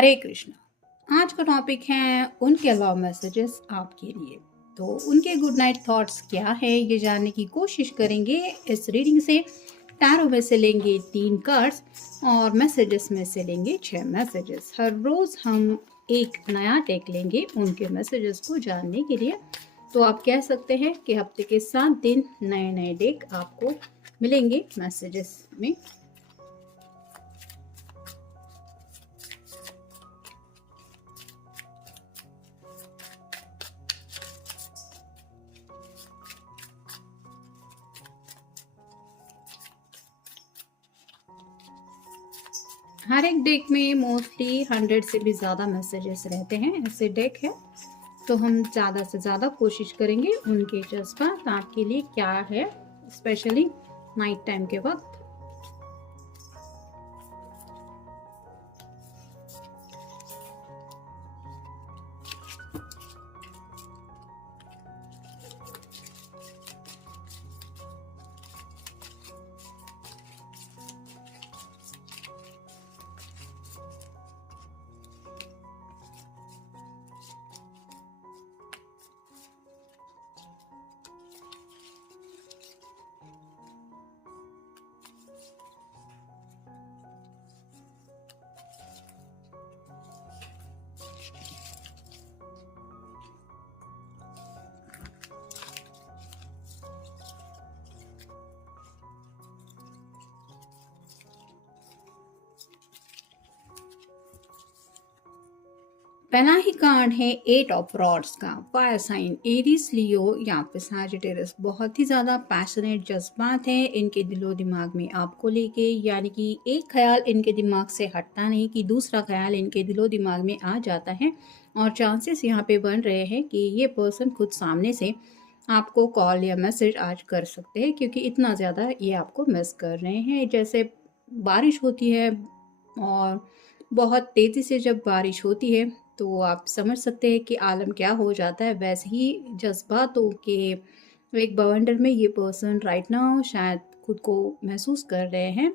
हरे कृष्णा। आज का टॉपिक है उनके लव मैसेजेस आपके लिए। तो उनके गुड नाइट थॉट्स क्या है ये जानने की कोशिश करेंगे इस रीडिंग से। टैरो में से लेंगे 3 कार्ड्स और मैसेजेस में से लेंगे 6 मैसेजेस। हर रोज हम एक नया टेक लेंगे उनके मैसेजेस को जानने के लिए। तो आप कह सकते हैं कि हफ्ते के 7 दिन नए नए डेक आपको मिलेंगे मैसेजेस में। हर एक डेक में मोस्टली 100 से भी ज़्यादा मैसेजेस रहते हैं। ऐसे डेक है तो हम ज़्यादा से ज़्यादा कोशिश करेंगे उनके जज्बात आपके लिए क्या है, स्पेशली नाइट टाइम के वक्त। पहला ही कार्ड है 8 ऑफ रॉड्स का। फायर साइन एरीज, लियो या फिर सैजिटेरियस बहुत ही ज़्यादा पैशनेट जज्बात हैं इनके दिलो दिमाग में आपको लेके, यानी कि एक ख्याल इनके दिमाग से हटता नहीं कि दूसरा ख्याल इनके दिलो दिमाग में आ जाता है। और चांसेस यहाँ पे बन रहे हैं कि ये पर्सन खुद सामने से आपको कॉल या मैसेज आज कर सकते हैं, क्योंकि इतना ज़्यादा ये आपको मिस कर रहे हैं। जैसे बारिश होती है और बहुत तेज़ी से जब बारिश होती है तो आप समझ सकते हैं कि आलम क्या हो जाता है। वैसे ही जज्बातों के एक बवंडर में ये पर्सन राइट नाउ शायद खुद को महसूस कर रहे हैं,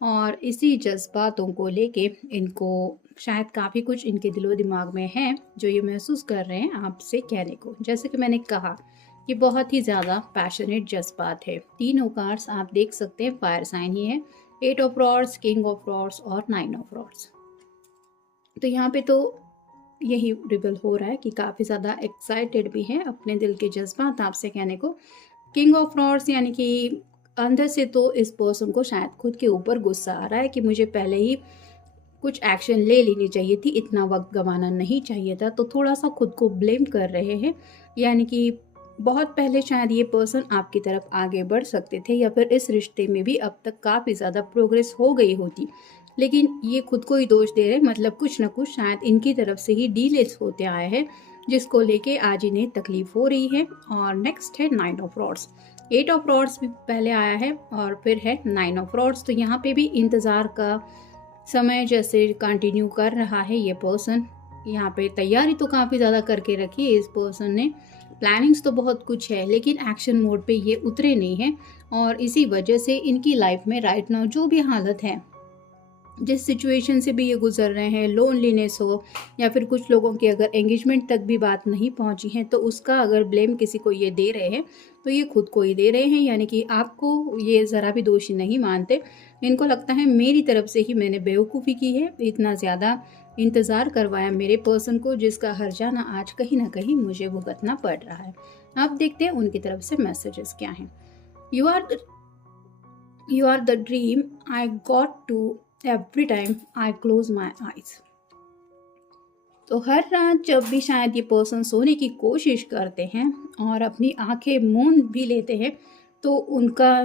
और इसी जज्बातों को लेके इनको शायद काफ़ी कुछ इनके दिलो दिमाग में है जो ये महसूस कर रहे हैं आपसे कहने को। जैसे कि मैंने कहा, ये बहुत ही ज़्यादा पैशनेट जज्बात है। तीनों कार्ड्स आप देख सकते हैं फायर साइन ही है, 8 of rods, king of rods और 9 ऑफ रॉड्स। तो यहाँ पे तो यही रिवल हो रहा है कि काफ़ी ज़्यादा एक्साइटेड भी है अपने दिल के जज्बात आपसे कहने को। किंग ऑफ रॉड्स यानी कि अंदर से तो इस पर्सन को शायद खुद के ऊपर गुस्सा आ रहा है कि मुझे पहले ही कुछ एक्शन ले लेनी चाहिए थी, इतना वक्त गंवाना नहीं चाहिए था। तो थोड़ा सा खुद को ब्लेम कर रहे हैं, यानी कि बहुत पहले शायद ये पर्सन आपकी तरफ आगे बढ़ सकते थे, या फिर इस रिश्ते में भी अब तक काफ़ी ज़्यादा प्रोग्रेस हो गई होती, लेकिन ये खुद को ही दोष दे रहे हैं। मतलब कुछ ना कुछ शायद इनकी तरफ से ही डीलेस होते आए हैं, जिसको लेके आज इन्हें तकलीफ हो रही है। और नेक्स्ट है 9 ऑफ रॉड्स। 8 ऑफ रॉड्स भी पहले आया है और फिर है 9 ऑफ रॉड्स। तो यहाँ पे भी इंतज़ार का समय जैसे कंटिन्यू कर रहा है ये पर्सन। यहाँ पे तैयारी तो काफ़ी ज़्यादा करके रखी है इस पर्सन ने, प्लानिंग्स तो बहुत कुछ है, लेकिन एक्शन मोड पे ये उतरे नहीं हैं। और इसी वजह से इनकी लाइफ में राइट नाउ जो भी हालत है, जिस सिचुएशन से भी ये गुजर रहे हैं, लोनलीनेस हो या फिर कुछ लोगों की अगर एंगेजमेंट तक भी बात नहीं पहुंची है, तो उसका अगर ब्लेम किसी को ये दे रहे हैं तो ये खुद को ही दे रहे हैं। यानी कि आपको ये ज़रा भी दोषी नहीं मानते। इनको लगता है मेरी तरफ से ही मैंने बेवकूफ़ी की है, इतना ज़्यादा इंतज़ार करवाया मेरे पर्सन को, जिसका हर जाना आज कहीं ना कहीं मुझे भुगतना पड़ रहा है। अब देखते हैं उनकी तरफ से मैसेजेस क्या हैं। You are the dream I got to every time I close my eyes. तो हर रात जब भी शायद ये पर्सन सोने की कोशिश करते हैं और अपनी आंखें मूंद भी लेते हैं, तो उनका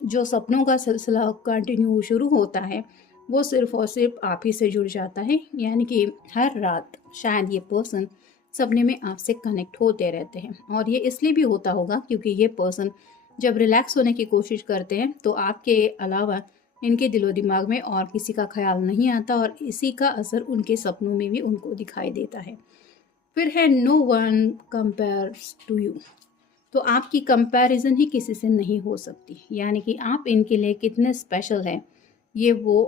जो सपनों का सिलसिला कंटिन्यू शुरू होता है वो सिर्फ और सिर्फ आप ही से जुड़ जाता है। यानी कि हर रात शायद ये पर्सन सपने में आपसे कनेक्ट होते रहते हैं, और ये इसलिए भी होता होगा क्योंकि ये पर्सन जब रिलैक्स होने की कोशिश करते हैं तो आपके अलावा इनके दिलो दिमाग में और किसी का ख्याल नहीं आता, और इसी का असर उनके सपनों में भी उनको दिखाई देता है। फिर है no one compares to you. तो आपकी कंपैरिजन ही किसी से नहीं हो सकती, यानी कि आप इनके लिए कितने स्पेशल हैं ये वो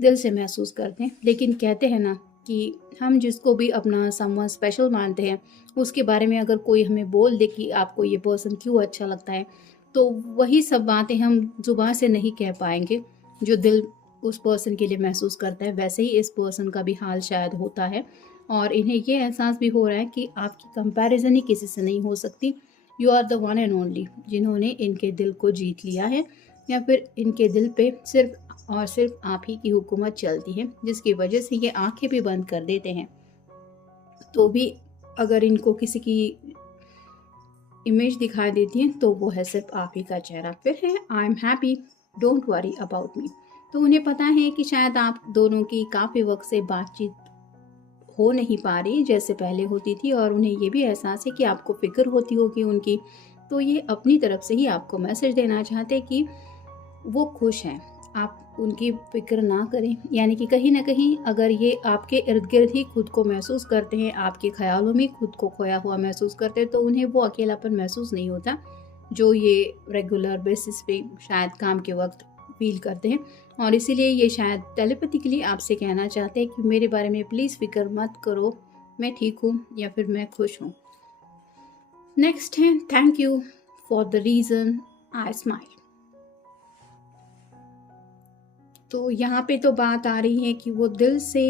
दिल से महसूस करते हैं। लेकिन कहते हैं ना कि हम जिसको भी अपना समवन स्पेशल मानते हैं, उसके बारे में अगर कोई हमें बोल दे कि आपको ये पर्सन क्यों अच्छा लगता है, तो वही सब बातें हम ज़ुबान से नहीं कह पाएँगे, जो दिल उस पर्सन के लिए महसूस करता है। वैसे ही इस पर्सन का भी हाल शायद होता है और इन्हें ये एहसास भी हो रहा है कि आपकी कंपैरिज़न ही किसी से नहीं हो सकती। You are the one and only जिन्होंने इनके दिल को जीत लिया है, या फिर इनके दिल पे सिर्फ़ और सिर्फ आप ही की हुकूमत चलती है, जिसकी वजह से ये आंखें भी बंद कर देते हैं। तो भी अगर इनको किसी की इमेज दिखाई देती है तो वो है सिर्फ आप ही का चेहरा। फिर है I am happy, don't worry about me. तो उन्हें पता है कि शायद आप दोनों की काफ़ी वक्त से बातचीत हो नहीं पा रही जैसे पहले होती थी, और उन्हें ये भी एहसास है कि आपको फ़िक्र होती होगी उनकी। तो ये अपनी तरफ से ही आपको मैसेज देना चाहते हैं कि वो खुश हैं, आप उनकी फ़िक्र ना करें। यानी कि कहीं न कहीं अगर ये आपके इर्द-गिर्द ही खुद को महसूस करते हैं, आपके ख़्यालों में खुद को खोया हुआ महसूस करते हैं, तो उन्हें वो अकेलापन महसूस नहीं होता, जो ये रेगुलर बेसिस पे शायद काम के वक़्त फ़ील करते हैं। और इसीलिए ये शायद टेलीपैथिकली आपसे कहना चाहते हैं कि मेरे बारे में प्लीज़ फ़िक्र मत करो, मैं ठीक हूँ या फिर मैं खुश हूँ। नेक्स्ट है thank you for the reason I smile. तो यहाँ पे तो बात आ रही है कि वो दिल से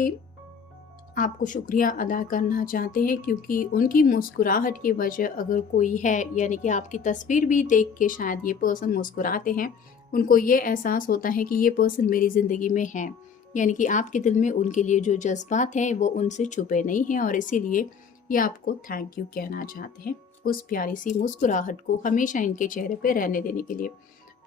आपको शुक्रिया अदा करना चाहते हैं, क्योंकि उनकी मुस्कुराहट की वजह अगर कोई है, यानी कि आपकी तस्वीर भी देख के शायद ये पर्सन मुस्कुराते हैं, उनको ये एहसास होता है कि ये पर्सन मेरी ज़िंदगी में है। यानी कि आपके दिल में उनके लिए जो जज़्बात हैं वो उनसे छुपे नहीं हैं, और इसीलिए ये आपको थैंक यू कहना चाहते हैं, उस प्यारी सी मुस्कुराहट को हमेशा इनके चेहरे पे रहने देने के लिए।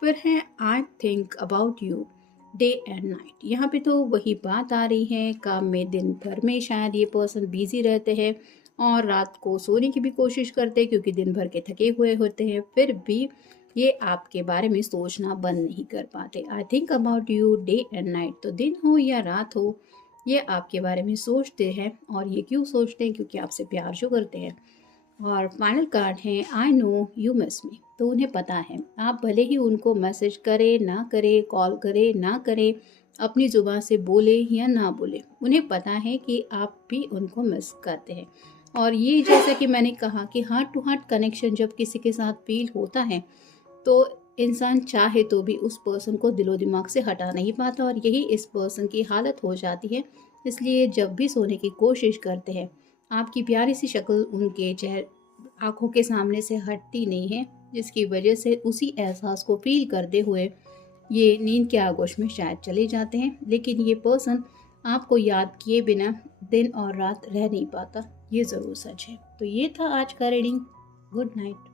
फिर है I think about you day and night. यहाँ पे तो वही बात आ रही है, काम में दिन भर में शायद ये पर्सन बिजी रहते हैं और रात को सोने की भी कोशिश करते हैं, क्योंकि दिन भर के थके हुए होते हैं, फिर भी ये आपके बारे में सोचना बंद नहीं कर पाते। I think about you day and night, तो दिन हो या रात हो, ये आपके बारे में सोचते हैं। और ये क्यों सोचते हैं? क्योंकि आपसे प्यार जो करते हैं। और फाइनल कार्ड है आई नो यू मिस मी। तो उन्हें पता है, आप भले ही उनको मैसेज करें ना करें, कॉल करें ना करें, अपनी ज़ुबान से बोले या ना बोले, उन्हें पता है कि आप भी उनको मिस करते हैं। और ये जैसा कि मैंने कहा कि हार्ट टू हार्ट कनेक्शन जब किसी के साथ फील होता है, तो इंसान चाहे तो भी उस पर्सन को दिलो दिमाग से हटा नहीं पाता, और यही इस पर्सन की हालत हो जाती है। इसलिए जब भी सोने की कोशिश करते हैं, आपकी प्यारी सी शक्ल उनके चेहरे आँखों के सामने से हटती नहीं है, जिसकी वजह से उसी एहसास को फ़ील करते हुए ये नींद के आगोश में शायद चले जाते हैं। लेकिन ये पर्सन आपको याद किए बिना दिन और रात रह नहीं पाता, ये ज़रूर सच है। तो ये था आज का रीडिंग। Good night.